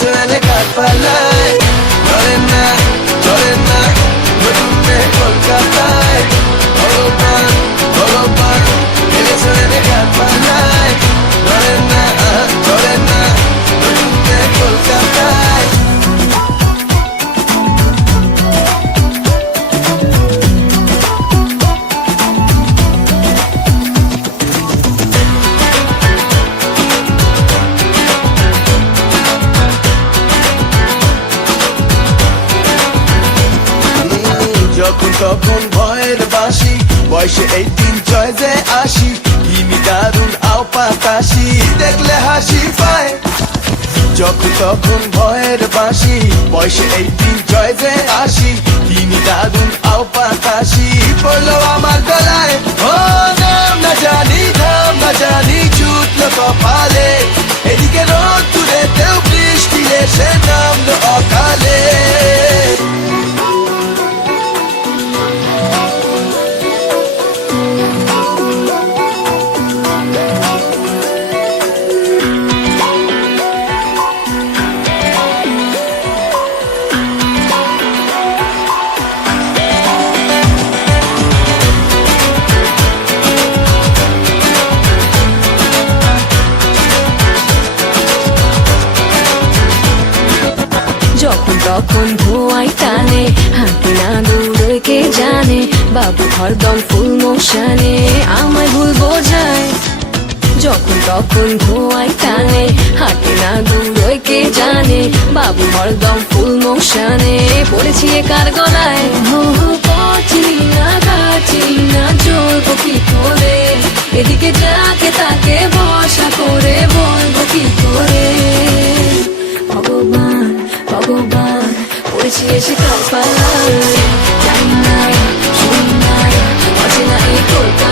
এনেছো এনে কাঠ পাল্লায়, ধরে না নতুন মেয়ে কলকাতায়। ভগবান ভগবান এনেছো এনে কাঠ পাল্লায়, ধরে না নতুন মেয়ে কলকাতায়। যখন তখন ভয়ের বাসি, বয়সে 18 চয়েসে আসি, কিনি দারুণ আও পাতাসি, দেখলে হাসি পায়। যখন তখন ভয়ের বাসি, বয়সে 18 চয়েসে আসি, কিনি দারুণ আও পাতাসি, পড়লো আমার গলায় ও নাম না জানি ধাম না জানি, ছুটলো কপালে, এদিকে রোদ দূরেতেও বৃষ্টি এসে নামলো অকালে। যখন তখন ধোঁয়ায় টানে, হাঁটে না দূরে কে জানে, বাবু হরদম ফুল মোশনে আমায় ভুল বোঝায়। যখন তখন ধোঁয়ায় টানে, হাঁটে না দূরে কে জানে, বাবু হরদম ফুল মোশনে পড়েছি কার গলায়। পচিনি না কাচিনি না, চলবো কি করে, এদিকে যাকে তাকে ভরসা করে বলবো কি করে। ভগবান ভগবান পড়েছি এসে কাজ পাল্লায়, জানি না শুনি না অচেনা এই কলকাতা।